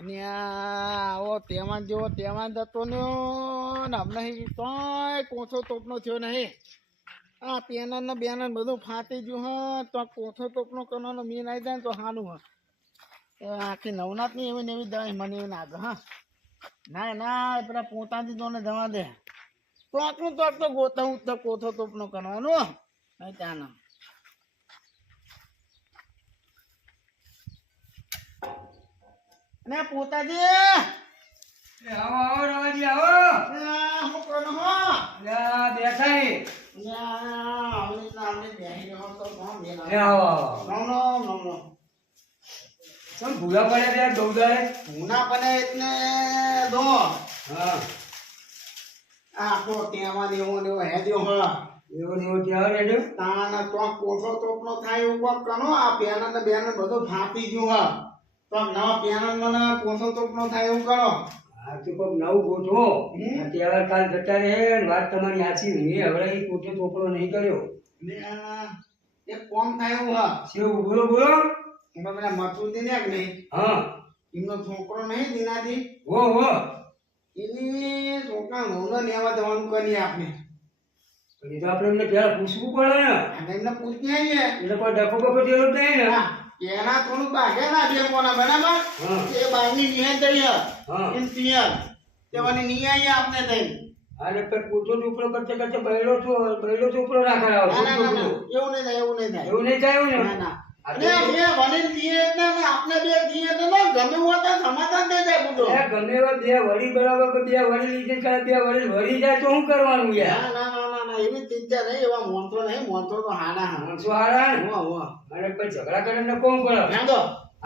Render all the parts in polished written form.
અને આવો તેમાં જેવો તેમાં જતો ને અમને તોય કોથો તોપનો થયો નહીં. આ પેનર ને બેનર બધું ફાટી ગયું હ તો કોથો તોપનો કરવાનો મીન આવી જાય ને તો સારું હ. આખી નવનાથની એવી ને એવી દવા મને એવી લાગે હા. ના ના પેલા પોતાથી તો જવા દે તો આટલું તો ગોતાવું તો કોથો તોપનો કરવાનો નહીં ત્યાં ને પોતાજી આવો આવો રવાજી આવો. હું કોનો હો બેઠા કેમ ભૂલા પડ્યા ત્યાં દોડાય ભૂના બને એટલે દો હા આખો તેમાં એવો ને એવો હેદ્યો હ એવો ને એવો ત્યાં રેડ્યો તાના તો કોઠો તોપનો થાય એવું કોક કનો આ પેનર ને બેનર બધું ફાટી ગયું હ તો નવા પેનર મને કોઠો તોપનો થાય એવું કરો. હા તો કોક નવું ગોઠવો. તહેવાર કાલ જતા રહે ને વાત તમારી સાચી. મેં હવે એ કોઠો ચોપડો નહીં કર્યો ને એક કોમ થાય એવું હ શિવ બોલો બોલો. એમાં પેલા મથુરજી ને કે નહીં હા એમનો છોકરો નહીં દીનાજી હો હો એની છોકરા નોનો લેવા જવાનું કરીએ આપણે. એ તો આપણે એમને પહેલા પૂછવું પડે ને. અને એમને પૂછી આવીએ એટલે કોઈ ડખો બખો જેલો જ નહીં ને. એના થોડું બાગે ના બે કોના બરાબર એ બારની નિહાય દઈએ એમ પિયર તે મને નિહાય આપણે દઈ અને પછી પૂછો ચોપડો કરતે કરતે બૈરો ચોપડો ના કરાવો. એવું નહીં થાય એવું નહીં થાય એવું નહીં થાય ને. ના ના અને બે વડીલ દીએ એટલે આપણે બે દીએ એટલે ગમે હોતા સમાધાન થઈ જાય બધું. ગમે એવા બે વડી બરાબર કે બે વડી લીધે કાલે બે વડી વળી જાય તો શું કરવાનું યાર. ના ના ના ના એવી ચિંતા નહીં એવા મોનતો નહીં મોનતો તો હાડા હા માણસો હારા ને. હો હો અને પછી ઝઘડા કરીને કોણ કરે. હેંગો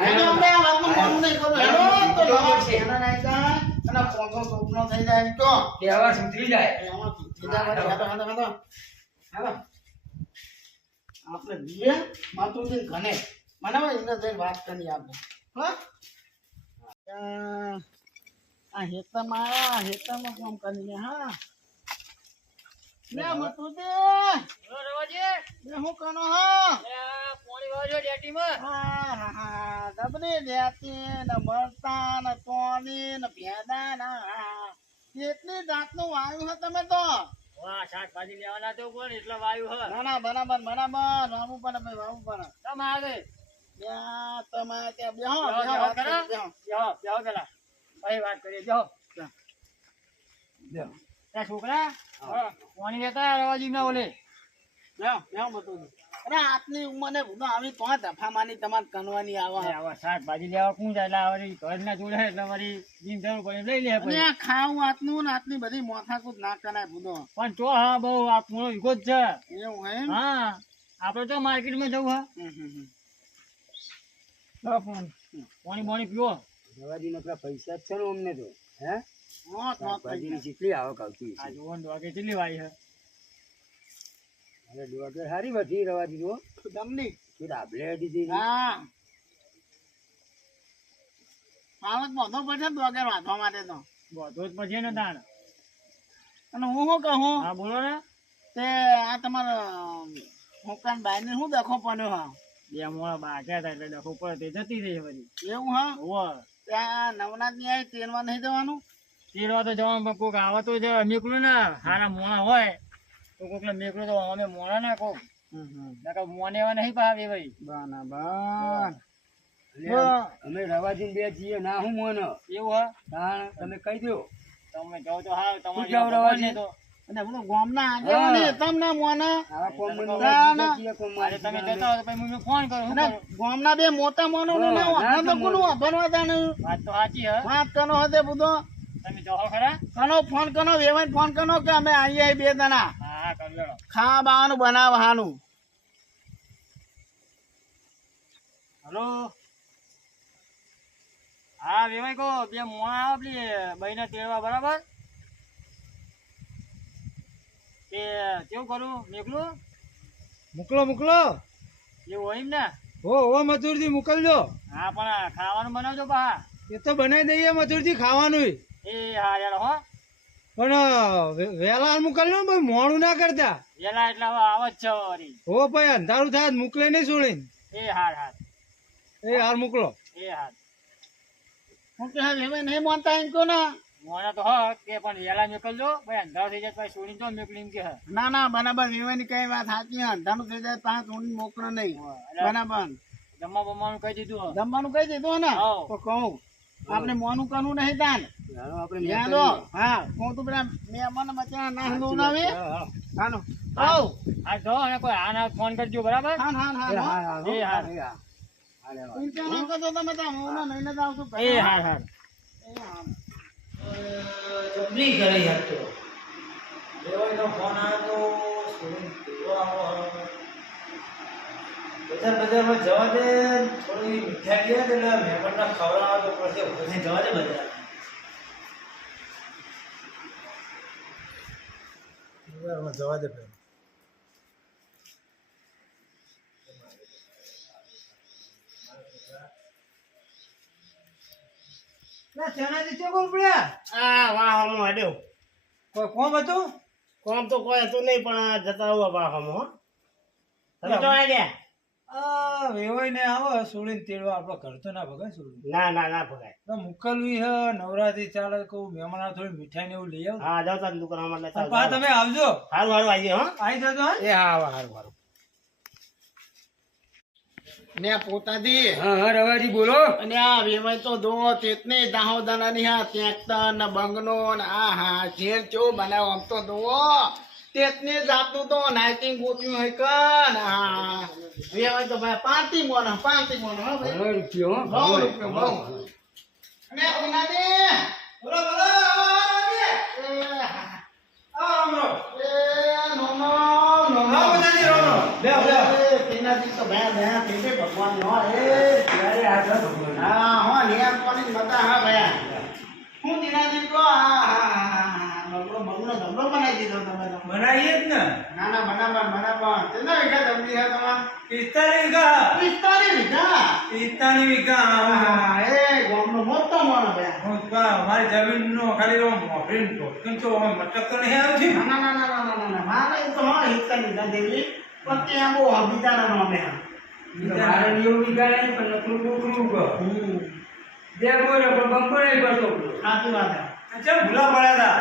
હેંગો આપણે આ વાતનું કામ નહીં કરું હેડો તો નવા શેના નાઈ જાય અને પોંચો સોપનો થઈ જાય તો તહેવાર સુધરી જાય. એમાં સીધા હેડો હેડો હેડો હેડો આપણે દીએ માતુજી ઘને મનાવે એને જઈને વાત કરી આપણે હા આ હેતરમાં કામ કરીને હા લે માતુજી રવાજી લે હું કનો હા પોણી વાજો ડેટીમાં હા ડબરી લેતી ને મરતા ને તોની ને ભેડા ના કેટલી જાતનું વાયુ હે તમે તો વાહ શાકભાજી લેવાના તો કોણ એટલે વાયુ હ ના ના બરાબર બરાબર વાવું પડે ભાઈ વાવું પડે તમે આવે ત્યાં તમે ત્યાં બેહો બેહો, બેહો બેહો વાત કરો. કરો, બેહો. બેહો પેલા પછી વાત કરીએ જો ત્યાં છોકરા પોણી લેતા રવાજી ના ઓલે બેહો બેહો બધું અરે આટલી ઉંમર ને બધું આવી તો દફા માની તમારે કનવાની આવે આવા શાકભાજી લેવા કોણ જાય એટલે વળી ઘર ના જોડે એટલે વળી જીમ જરૂર પડે લઈ લે અને પછી આ ખાવું આટલું ને આટલી બધી મોથાકૂટ ના કરાય બધો પણ તો હા બહુ આ પૂરો વિગો જ છે એવું હે હા આપડે તો માર્કેટમાં જવું હા પાણી પાણી પીવો રવાજીને આપણા પૈસા જ છે ને અમને તો હે મોત મોત થઈ ભાજીની જેટલી આવક આવતી આ છે. જોવન વાગે કેટલી વાય છે અરે ડોગર સારી વધી રવાજી જો જાય દમની શું ડાબલે દીધી. હા આવત બધો પડશે વગર વાંધવા માટે તો બધો જ પછી ને તાણ અને હું શું કહું હા બોલો ને તે આ તમારા હોકાન બાઈને શું દેખો પડ્યો હા બે મોડા બાક્યા હતા એટલે ડખો પડે તે જતી રહી વળી એવું હા હોવ ત્યાં નવનાથ ની આવી તેલમાં નહીં જવાનું તેરવા તો જવાનું પણ કોક આવે તો મેકલું ને હારા મોણા હોય તો કોક ને મેકલું તો અમે મોણા ના કોક નકર મોને એવા નહીં પાવે ભાઈ બરાબર અમે રવાજી બે છીએ ના હું મોનો એવું હા તાણ તમે કહી દો. તમે જાઓ તો હા શું તમારે જાવ રવાજી? તો અને બધું ગામના આગેવાની તમને મોને આવા કોમની ના, ના. છીએ કોમ અરે તમે જતા હો તો પછી હું ફોન કરું શું અને કરું? ગામના બે મોટા મોનો ને હા, વાંધો તો ના કોનું વાપરવા તાનું વાત તો સાચી હે વાત કનો હતે બધો તમે જાઓ ખરા કનો ફોન કનો વેવાઈ ફોન કનો કે અમે આવીએ બે દણા હા કરી લેડો ખાવા બાવાનું બનાવવાનું હલો હા વેવાઈ કહો બે મોણા આવે પેલી બહીને તેડવા બરાબર તે કેવું કરું મેકલું મોકલો મોકલો એવું હોય એમ ને હો મથુરજી મોકલજો. હા પણ ખાવાનું બનાવજો પા એ તો બનાવી દઈએ મથુરજી ખાવાનું. એ હા યાર હો પણ વહેલા મોકલજો ને ભાઈ, મોડું ના કરતા. વેલા એટલે હવે આવ જ છે વળી હો ભાઈ, અંધારું થાય તો મોકલે નહીં છોડીને. એ હાર હાર એ હાર મોકલો. એ હાર હું કે હા વેવાઈ નહીં માનતા એમ કહો ને. મોને તો હા કે પણ વેલા મોકલજો ભાઈ અંધારો થઈ જાય પછી છોડીને તો મોકલીને કે હા ના ના બરાબર વેવાઈની કઈ વાત સાચી અંધારું થઈ જાય પાંચ ઊંડી મોકલો નહીં. બરાબર જમવા બમવાનું કહી દીધું જમવાનું કહી દીધું ને હાઉ. તો કહું આપણે મોનું કરવું નહીં તાન. આપણે ત્યાં તો હા હું તો પેલા મહેમાન બચ્ચા ના હંદોનાવે. હાલો આવ આ જો અને કોઈ આના ફોન કરજો બરાબર હા હા હા એ હાર ચિંતા ના કરતો તમે તો હું ના નહીં જ આવશું. એ હાર હાર એ હા. જબરી કરે યાર તો દેવાઈનો ફોન આવ્યો તો સ્ટુડન્ટ કેવો આવો બજારમાં જવા દે થોડી મીઠાઈ લે એટલે મહેમાનને ખવડાવવા તો પડશે પછી જવા દે બજારમાં જવા દે ભાઈ ના ચણાજી ચો કોણ પડ્યા આ વાહ હમ હેડ્યો કોઈ કોમ હતું કોમ તો કોઈ હતું નહીં પણ આ જતા આવું વાહ હમ હો તમે તો આઈડિયા આ વેવાઈ ને આવો સોળીને તેડવા આપણો ઘર તો ના ભગાય સોળી ના ના ના ભગાય તો મુકલવી હે નવરાત્રી ચાલે કહું મહેમાન આવે થોડી મીઠાઈ ને એવું લઈ આવ હા જાવ તાર દુકાન માં લેતા પા તમે આવજો સારું સારું આવી હો આવી જજો હો. એ હા સારું સારું ને પોતાથી હા હા રવાજી બોલો. અને આ વેવાઈ તો દો તેતને દાહોદાનાની હા ટ્રેક્ટર ને બંગનો ને આ હા જેલ ચો બનાવ આમ તો દો તેતને જાતનું તો નાઇટિંગ ગોત્યું હોય કન હા વેવાઈ તો ભાઈ પાંચી મોન હા ભાઈ ઘણો રૂપિયો હો. બહુ રૂપિયો બહુ. અને ઉનાને બોલો બોલો બનાવીએ જ ને પિસ્તાલીસ વીઘા મારી જમીન નો ખાલી મોકલીને તો મતલબ તો નહીં આવ્યું મારે એવું વિચારે નહીં પણ નકરું બોકરું કહો. બે બોલે પણ બમ્પર નહીં કરતો. સાચી વાત છે ચમ ભૂલા પડ્યા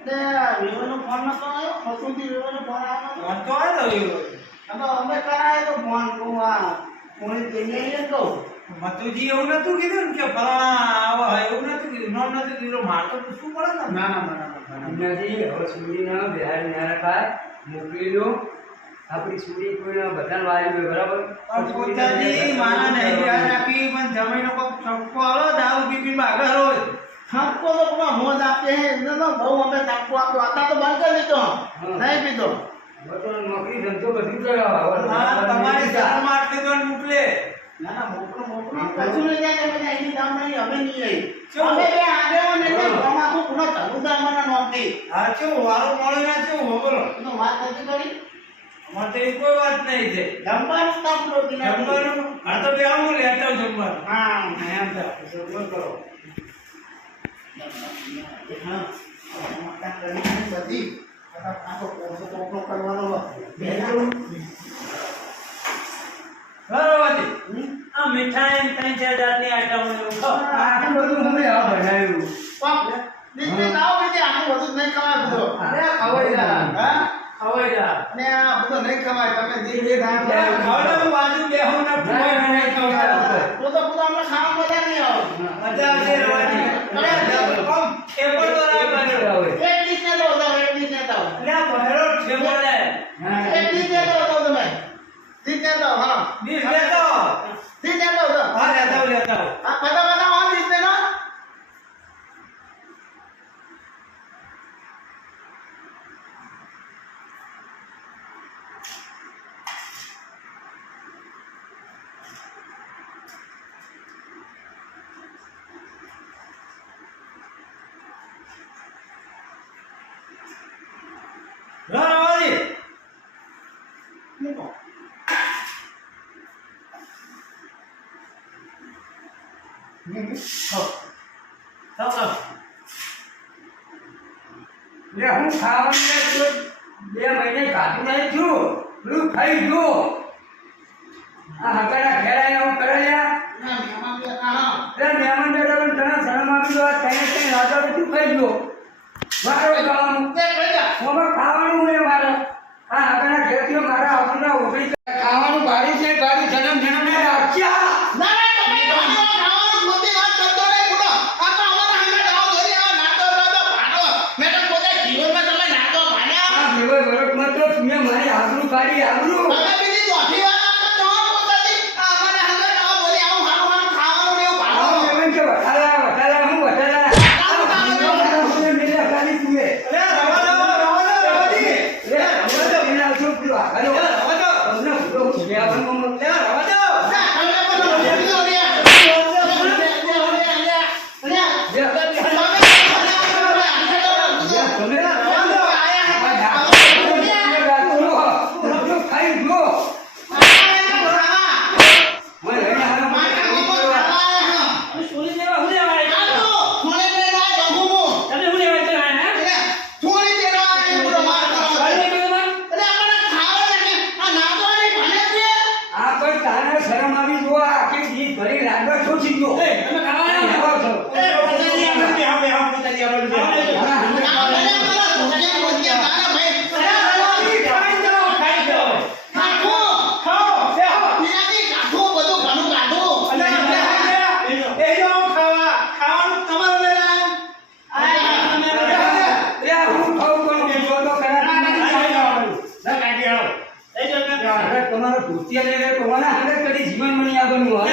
હતા વિવો ફોન નતો આવ્યો ફસુથી વિવો ફોન આવ્યો ફોન તો આવ્યો હતો અમે કરાય તો ફોન કહું આ કોણી જઈએ તો મતુજી એવું નતું કીધું ને કે ફલાણા આવો એવું નતું કીધું નોમ નતું કીધું માર તો પૂછવું પડે ને ના ના બરાબર એમનાથી હવે સુરીના બિહાર ન્યારા ખાય મોકલી દો. આપણી સુરી કોઈના બધાને વારી હોય બરાબર. પણ પોતાજી મારા નહીં યાદ રાખી પણ જમીનો કોક છક્કો આલો દારૂ પી આગળ રોજ ઠપકો તો પૂરા મોજ આપે હે એમને તો બહુ અમે ઠપકો આપ્યો હતા તો બંધ કરી દીધો નહીં પીધો હવે તો નોકરી ધંધો બધું કર્યો. તમારી શરમ આટલી તો મોકલે ના ના મોકલો કશું નહીં જાય તમે એની દામ નહીં અમે નહીં આવી શું? અમે બે આગેવાન એટલે અમારું પૂરા ચાલુદાર મને નોકરી હા ચો વારો મળે ના ચો બોલો તો વાત નથી કરી અમારે તો એ કોઈ વાત નહીં છે જમવાનું કામ રોટી ના જમવાનું આ તો બે આવું લેતા જમવાનું હા એમ તો જમવાનું કરો હા માતા કરીને બધી આખો કોપરો કરવાનો બેઠું બરોબર આ મીઠાઈ ત્રણ ચાર જાતની આઈટમ એવું ખાઓ આટલું બધું અમે આ બનાવ્યું. પાપ નીચે લાવો પછી આનું બધું નહીં ખવાય બધું અરે ખવાઈ જા. હા ખવાઈ જા અને આ બધું નહીં ખવાય તમે જે બે દાંત ખાવાનું બાજુ બેહું ના ફૂવાય નહીં ખવડાવતો તો પૂરા અમે ખાવા મજા નહીં આવે મજા આવશે રવાજી અરે કમ ટેબલ તો રાખ બન્યો હવે. એક ડીશ ને લો જાઓ એક ડીશ ને જાઓ એટલે આ ભરેલો ટેબલ હે એક ડીશ ને લો જાઓ તમે ડીશ ને લો હા બીસ લેતો ડીશ ને લો જાઓ હા લેતા લેતા આ બધા હા ડીશ ને લો રવાજી મૂકો ચાલો લે હું ખાવાનું બે મહિને ખાધું નહીં છું. પેલું ખાઈ ગયું. આ હકાના ખેડાઈને હું કરે લ્યા. ના મહેમાન બે હા એટલે મહેમાન બેઠા પણ ખાવાનું જો આ ત્રણ ત્રણ રાજા બધું ખાઈ ગયો મારો ખાવાનું ઓમાં ખાવાનું હોય મારે આ આગળના ખેતીઓ મારા આપણને ઉભરી ખાવાનું ભારી છે ભારી જન્મ જન્મ ને રાખ્યા ના ના તમે ખાવાનું ખોટી વાત કરતો નહીં બોલો આ તો અમારા હામે આવો ઘરે આવો નાતો ભાડો મેં તો પોતે જીવનમાં તમે નાતો ભાણ્યા આ વિવય વરતમાં તો મેં મારી આબરૂ કાઢી આબરૂ તમે બીજી ચોથી વાત આપો તો પોતાની આ અમારા હામે આવો ઘરે આવો હારું ખાવાનું ને એવું ભાડો એમ કે વટાલા હું વટાલા મેરે કાલી તુએ અરે રવા દો રવાજી રે હવે એના જો પ્યો હાલો રવા દો તમને ઉડો છે આવવાનું લે રવા દો તમે બોલો તમારો ભૂતિયા લઈને તમારા હાલે કરી જીવન મની આગળનું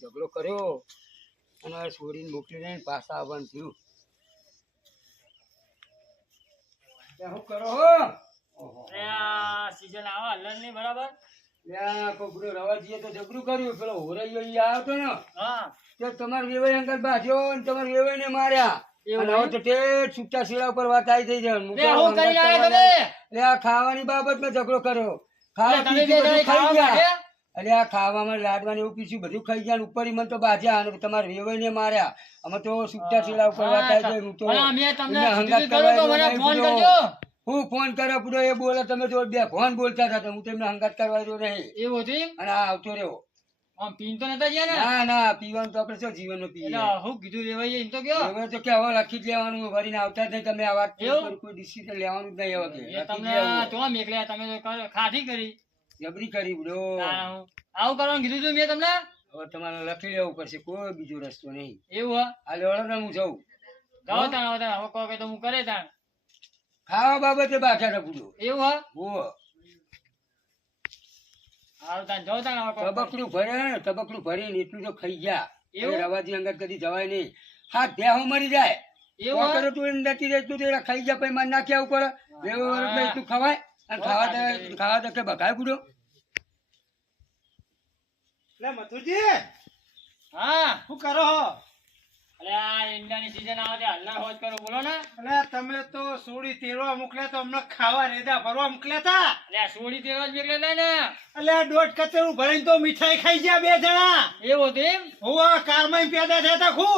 ઝઘડો કર્યો અને છોડીને મોકલીને પાછા આવવાનું થયું શું કરો હો સીઝન આવે હલન ની બરાબર રવાજીએ તો ઝઘડું કર્યું પેલો હોરૈયો ઈ આવતો ને હા તે તમારા વેવાઈ અંકલ બાજ્યો અને તમારા વેવાઈ ને માર્યા અને હવે તો તે છૂટા શીલા ઉપર વાત આવી થઈ જાય આ ખાવાની બાબત માં ઝઘડો કર્યો ખાવા ખાઈ ગયા અરે આ ખાવામાં લાડવાની એવું પીછું બધું ખાઈ ગયા ને ઉપર ઈ મને તો બાજ્યા અને તમારે વેવાઈને માર્યા અમે તો સુટ્ટા ચીલા ઉપર વાતાય છે હું તો પણ અમે તમને એમને હંગાત કીધું તો મને કરવા ફોન આવ્યો કરજો. હું ફોન કર્યો પૂરો એ બોલે તમે તો બે ફોન બોલતા હતા હું તેમને હંગાત કરવા રહ્યો નહીં એવું હતું એમ? અને આ આવતો રહ્યો આમ પીન તો નતા ગયા ને? ના ના પીવાનું તો આપણે શું જીવનનો પીએ એટલે હું કીધું રેવાઈ એમ તો કયો? હવે તો કે હવે લખી જ લેવાનું વળીને આવતા જ નહીં તમે આ વાત એવું? કોઈ ડિસિઝન લેવાનું જ નહીં હવે કે એ લખી જ તમને લેવું. તો મેકલ્યા તમે તો ખાધી કરી. જબરી કરી બડો તારા આવું કરવાનું કીધું તું મેં તમને? હવે તમારે લખી લેવું પડશે કોઈ બીજો રસ્તો નહીં એવું હા? આ લેવડો ને હું જઉં જાઓ તાણ હવે તાણ. હવે કહો કે તો હું કરે તાણ. ખાવા બાબતે બાકી રખડો એવું હા? ઓ હારું તાણ જાઓ તાણ હવે કહો. તબકડું ભરે ને તબકડું ભરીને એટલું તો ખાઈ ગયા એવું? એ રવાજી અંગત કદી જવાય નહીં હાથ દેહો મરી જાય એવું હા? વગર તું નથી રહેતું તો એના ખાઈ જાય પછી માર નાખ્યા ઉપર એટલું ખવાય અને ખાવા તો કે બગાય ગુડો લે મથુરજી હા શું કરો હો? અલે આ ઈંડાની સીઝન આવે છે હલના હોજ કરો બોલો ને. અલે તમે તો સોડી તેરવા મોકલ્યા તો અમને ખાવા રેદા ભરવા મોકલ્યા તા. અલે આ સોળી તેરવા જ મેકલેલા ને. અલે આ દોઢ કચરું ભરીને તો મીઠાઈ ખાઈ ગયા 2 જણા. એવું હતું એમ? હોવા કારમાં પેદા થયા તા ખુ.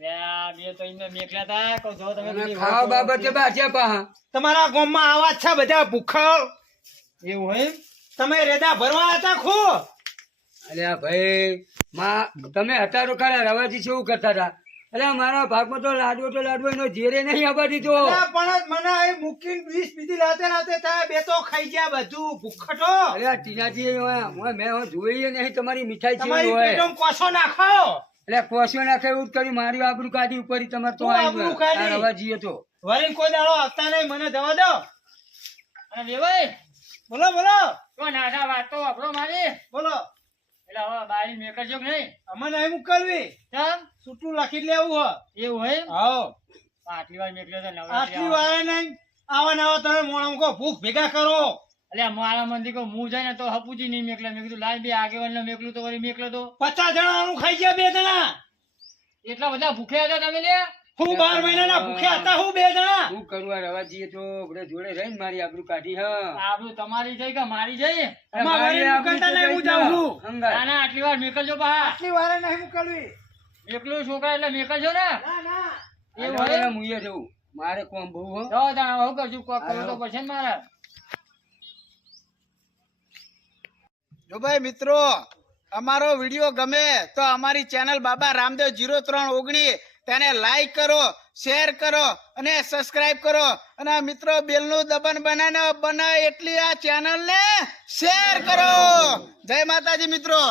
લે આ બે તો એમને મેકલ્યા તા. કહું જાઓ તમે બધી ખાવા વાત કરો. બાબતે બાજ્યા પાહા તમારા ગામમાં આવા છે બધા ભૂખા. એવું હોય એમ? તમે રેદા ભરવા હતા ખુ. અલ્યા ભાઈ તમે હતા તો ખરા રવાજી શું કરતા હતા અલ્યા મારા ભાગમાં તો લાડવો એનો ઝેરે નહીં આબાદી તો અલે પણ મને એ મૂકીને 20 બીજી લાતે થાય બે તો ખાઈ ગયા બધું ભૂખટો. અલ્યા ટીનાજી મેં જોઈ નહીં તમારી મીઠાઈ કેવી તમારી હોય પેટમાં કોસો નાખો. એટલે કોશો નાખે એવું જ કર્યું મારી આબરૂ કાઢી ઉપર તમારે તો શું આબરૂ કાઢી? રવાજીએ તો વરીને કોઈ દાડો આવતા નહીં મને જવા દો. અને વેવાઈ બોલો બોલો તો નાના વાત તો આપણો મારી. બોલો. એટલે હવે બારી મેકલજો કે નહીં? અમને નહીં મોકલવી. કેમ? છૂટું લખી જ લેવું હો. એવું હોય એમ? હાઉ. આટલી વાર મેકલ્યો છે નવરાત્રી આટલી આવે. વાર નહીં આવા નવા તમે મોણમ કો ભૂખ ભેગા કરો. અલે મારા મંદી કો હું જાય ને તો હપુજી નહીં મેકલે. મેં કીધું લાઈ બે આગેવાન ને મેકલું તો વળી મેકલો તો. 50 જણાનું ખાઈ ગયા 2 જણા. એટલા બધા ભૂખ્યા હતા તમે લે? હું 12 મહિનાના ભૂખ્યા હતા હું 2 જણા. શું કરું આ રવાજીએ તો બધા જોડે રહીને મારી આબરૂ કાઢી હા આપણું તમારી જઈ કે મારી જઈ? એમાં વળી મોકલતા નહીં હું જાઉં છું. હંગાત. ના ના આટલી વાર મેકલજો પા. આટલી વાર નહીં મોકલવી. મેકલું છોકરા એટલે મેકલજો ને. ના ના. એવું હોય એમ? હું અહીંયા જઉં મારે કોમ બહુ હો જાઓ તાણ હવે હું કરશું કોક કરવું તો પડશે ને મારે. જો ભાઈ મિત્રો અમારો વિડીયો ગમે તો અમારી ચેનલ બાબા રામદેવ 0319 તેને લાઈક કરો, શેર કરો અને સબસ્ક્રાઇબ કરો અને આ મિત્રો બેલનું દબન બને એટલી આ ચેનલ ને શેર કરો. જય માતાજી મિત્રો.